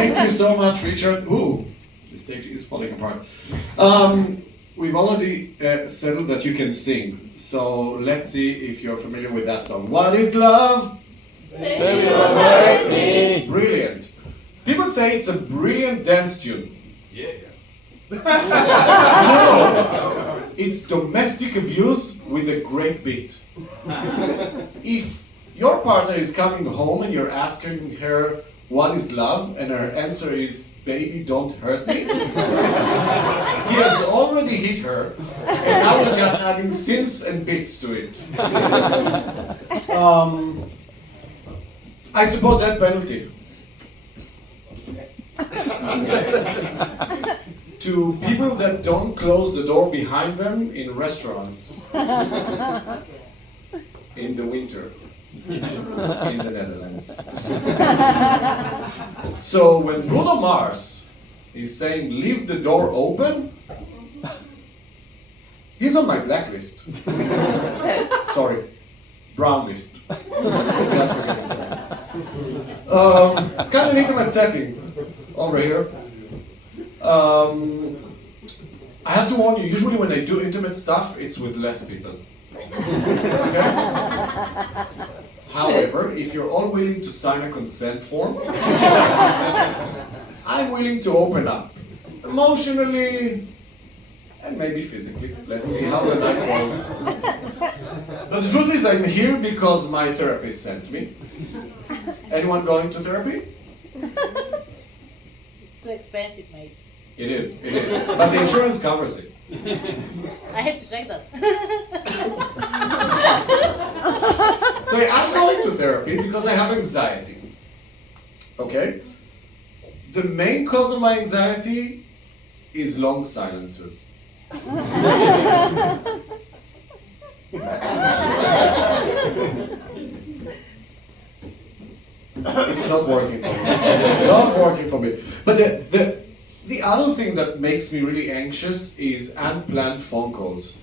Thank you so much, Richard. Ooh, the stage is falling apart. We've already settled that you can sing. So let's see if you're familiar with that song. What is love? Baby, don't hurt me. Brilliant. People say it's a brilliant dance tune. Yeah. No, it's domestic abuse with a great beat. If your partner is coming home and you're asking her what is love, and her answer is baby don't hurt me, he has already hit her, and now we're just adding synths and beats to it. I support death penalty. To people that don't close the door behind them in restaurants in the winter in the Netherlands. So when Bruno Mars is saying leave the door open, he's on my blacklist. Sorry, brown list. Just forget to say. It's kind of an intimate setting over here. I have to warn you, usually when I do intimate stuff, it's with less people. Okay? However, if you're all willing to sign a consent form, I'm willing to open up. Emotionally, and maybe physically. Let's see how the night goes. But the truth is, I'm here because my therapist sent me. Anyone going to therapy? It's too expensive, mate. It is. But the insurance covers it. I have to check that. So I'm going to therapy because I have anxiety. Okay? The main cause of my anxiety is long silences. It's not working for me. Not working for me. But the other thing that makes me really anxious is unplanned phone calls.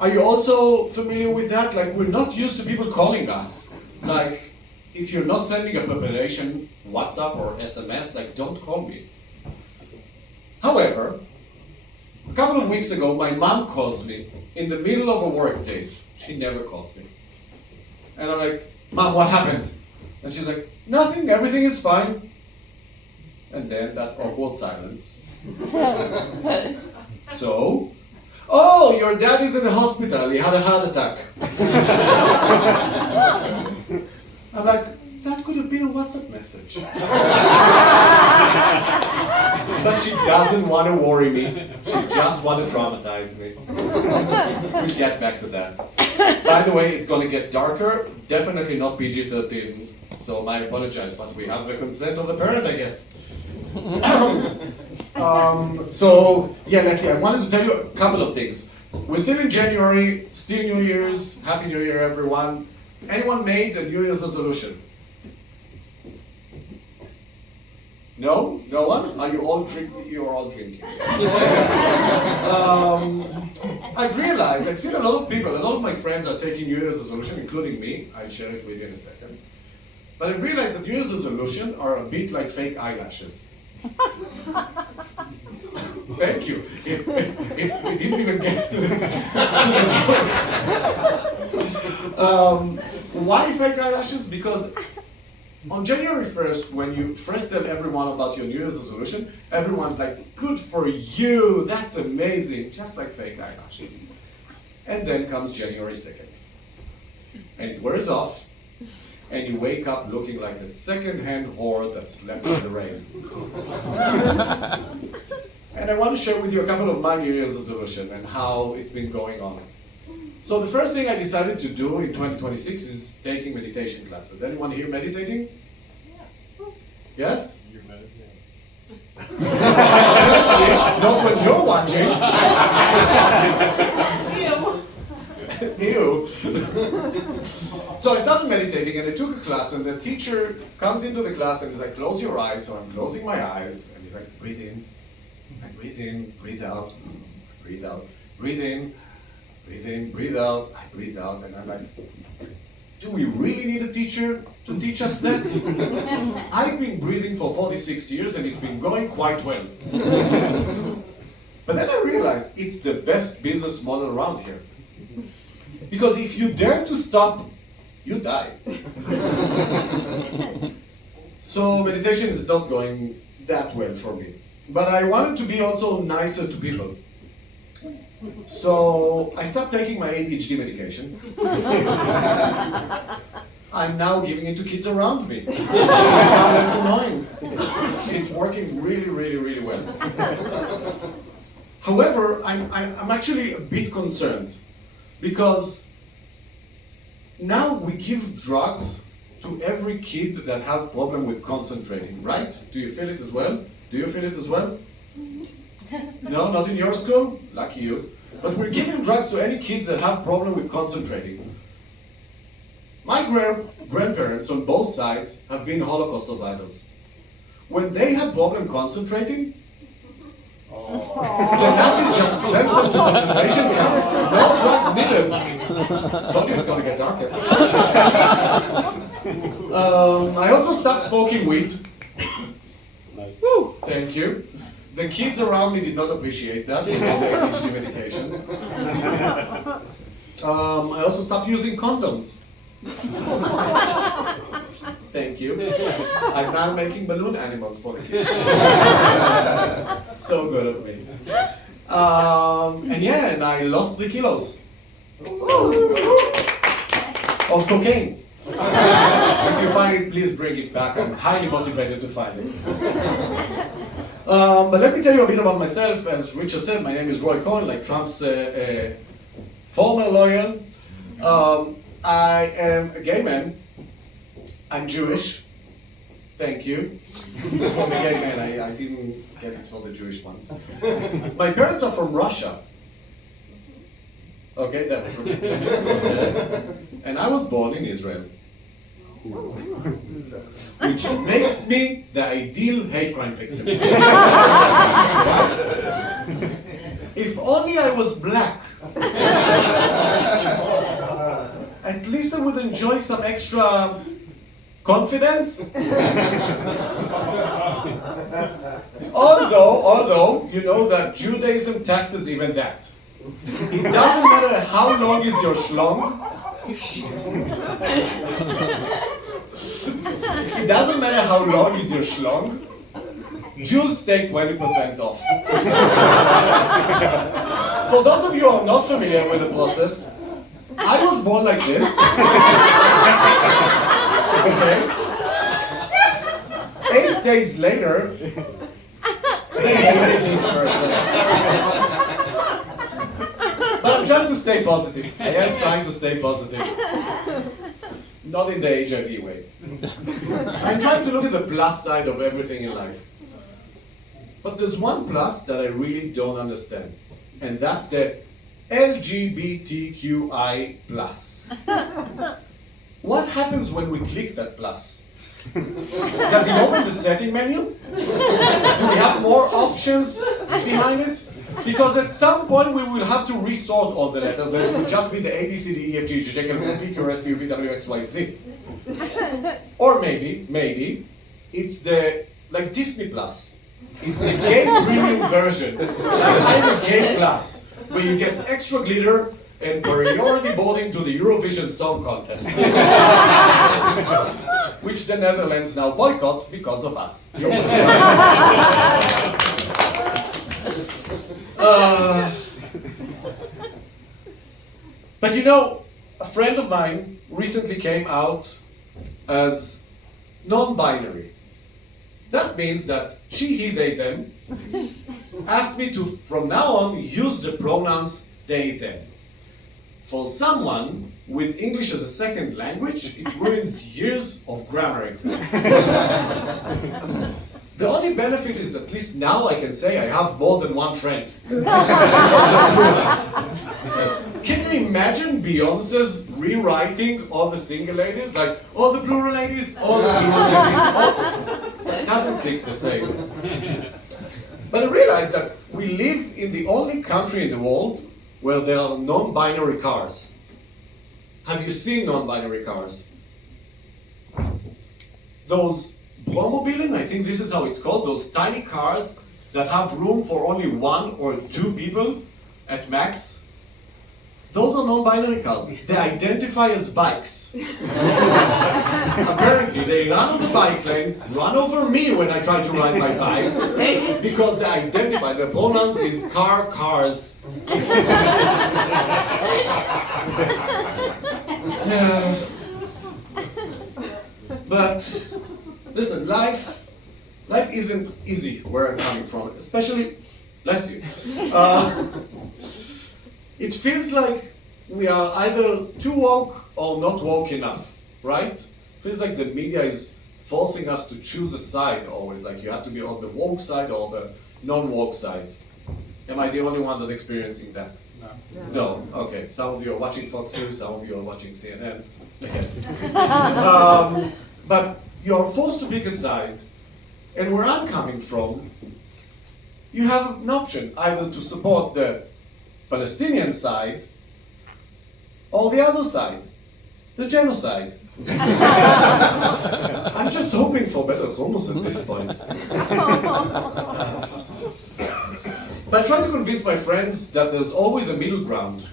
Are you also familiar with that? Like, we're not used to people calling us. Like, if you're not sending a population WhatsApp or SMS, like, don't call me. However, a couple of weeks ago, my mom calls me in the middle of a work day. She never calls me. And I'm like, Mom, what happened? And she's like, nothing, everything is fine. And then that awkward silence. So, oh, your dad is in the hospital, he had a heart attack. I'm like, that could have been a WhatsApp message. But she doesn't want to worry me, she just wants to traumatize me. We'll get back to that. By the way, it's going to get darker, definitely not PG-13. So I apologize, but we have the consent of the parent, I guess. So, yeah, let's see. I wanted to tell you a couple of things. We're still in January, still New Year's. Happy New Year, everyone. Anyone made a New Year's resolution? No? No one? Are you all drinking? You're all drinking. I've realized, I've seen a lot of people, a lot of my friends are taking New Year's resolution, including me. I'll share it with you in a second. But I've realized that New Year's resolutions are a bit like fake eyelashes. Thank you. We didn't even get to the joke. Why fake eyelashes? Because on January 1st, when you first tell everyone about your New Year's resolution, everyone's like, good for you, that's amazing, just like fake eyelashes. And then comes January 2nd. And it wears off, and you wake up looking like a second-hand whore that slept in the rain. And I want to share with you a couple of my New Year's resolutions and how it's been going on. So the first thing I decided to do in 2026 is taking meditation classes. Anyone here meditating? Yeah. Yes? You're meditating. Not when you're watching. Ew. So I started meditating and I took a class, and the teacher comes into the class and he's like, close your eyes. So I'm closing my eyes and he's like, breathe in, I breathe in, breathe out, breathe out, breathe in, breathe out, I breathe out, and I'm like, do we really need a teacher to teach us that? I've been breathing for 46 years and it's been going quite well. But then I realized it's the best business model around here. Because if you dare to stop, you die. So meditation is not going that well for me. But I wanted to be also nicer to people. So I stopped taking my ADHD medication. I'm now giving it to kids around me. Now less annoying. It's working really, really, really well. However, I'm actually a bit concerned because now we give drugs to every kid that has problem with concentrating, right? Do you feel it as well? Do you feel it as well? No, not in your school? Lucky you. But we're giving drugs to any kids that have problem with concentrating. My grandparents on both sides have been Holocaust survivors. When they had problem concentrating, the Nazis just sent them to concentration camps. No drugs needed. Told you it's going to get darker. I also stopped smoking weed. Nice. Woo, thank you. The kids around me did not appreciate that with all the ADHD medications. I also stopped using condoms. Thank you. I'm now making balloon animals for the kids. So good of me. And I lost 3 kilos of cocaine. If you find it, please bring it back. I'm highly motivated to find it. But let me tell you a bit about myself. As Richard said, my name is Roy Cohen, like Trump's former lawyer. I am a gay man. I'm Jewish. Thank you. For the gay man, I didn't get it for the Jewish one. My parents are from Russia. Okay, that was from And I was born in Israel. Which makes me the ideal hate crime victim. Right? If only I was black. At least I would enjoy some extra confidence. Although, you know that Judaism taxes even that. It doesn't matter how long is your schlong. It doesn't matter how long is your schlong. Jews take 20% off. For those of you who are not familiar with the process, I was born like this. Okay. 8 days later, they hated this person. But I'm trying to stay positive. I am trying to stay positive. Not in the HIV way. I'm trying to look at the plus side of everything in life. But there's one plus that I really don't understand. And that's the LGBTQI plus. What happens when we click that plus? Does it open the setting menu? Do we have more options behind it? Because at some point we will have to resort all the letters and it will just be the A, B, C, D, E, F, G, H, J, K, L, M, N, P, Q, R, S, T, U, V, W, X, Y, Z. Or maybe, it's the, like Disney Plus. It's the gay premium version. Like I'm a gay plus, where you get extra glitter and priority boarding to the Eurovision Song Contest. Which the Netherlands now boycott because of us. But you know, a friend of mine recently came out as non-binary. That means that she, he, they, them asked me to, from now on, use the pronouns they, them. For someone with English as a second language, it ruins years of grammar exams. The only benefit is that at least now I can say I have more than one friend. Can you imagine Beyonce's rewriting all the single ladies? Like, all the plural ladies, all the plural ladies, it doesn't click the same. But I realized that we live in the only country in the world where there are non-binary cars. Have you seen non-binary cars? Those Bromobilen, I think this is how it's called, those tiny cars that have room for only 1 or 2 people at max. Those are non-binary cars. They identify as bikes. Apparently, they run on the bike lane, run over me when I try to ride my bike, because they identify. Their pronouns is car, cars. But listen, life isn't easy where I'm coming from, especially, bless you. It feels like we are either too woke or not woke enough, right? Feels like the media is forcing us to choose a side always, like you have to be on the woke side or the non-woke side. Am I the only one that's experiencing that? No. Okay. Some of you are watching Fox News, some of you are watching CNN. Okay. But you're forced to pick a side, and where I'm coming from, you have an option either to support the Palestinian side or the other side, the genocide. I'm just hoping for better hummus at this point. But I try to convince my friends that there's always a middle ground.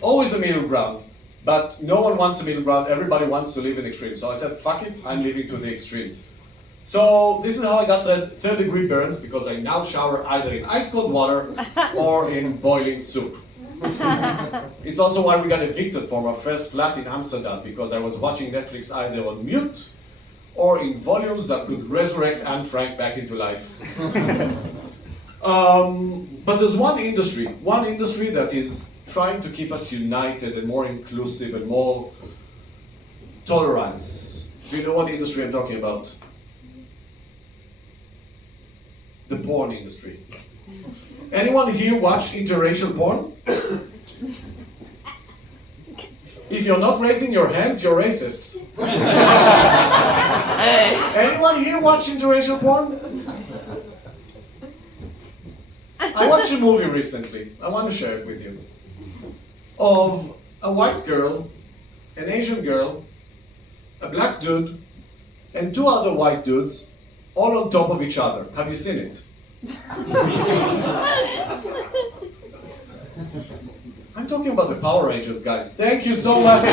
Always a middle ground. But no one wants a middle ground, everybody wants to live in extremes. So I said, fuck it, I'm living to the extremes. So this is how I got third-degree burns, because I now shower either in ice cold water or in boiling soup. It's also why we got evicted from our first flat in Amsterdam, because I was watching Netflix either on mute or in volumes that could resurrect Anne Frank back into life. But there's one industry that is trying to keep us united and more inclusive and more tolerance. Do you know what industry I'm talking about? The porn industry. Anyone here watch interracial porn? If you're not raising your hands, you're racists. Anyone here watch interracial porn? I watched a movie recently, I want to share it with you, of a white girl, an Asian girl, a black dude, and 2 other white dudes, all on top of each other. Have you seen it? I'm talking about the Power Rangers, guys. Thank you so much.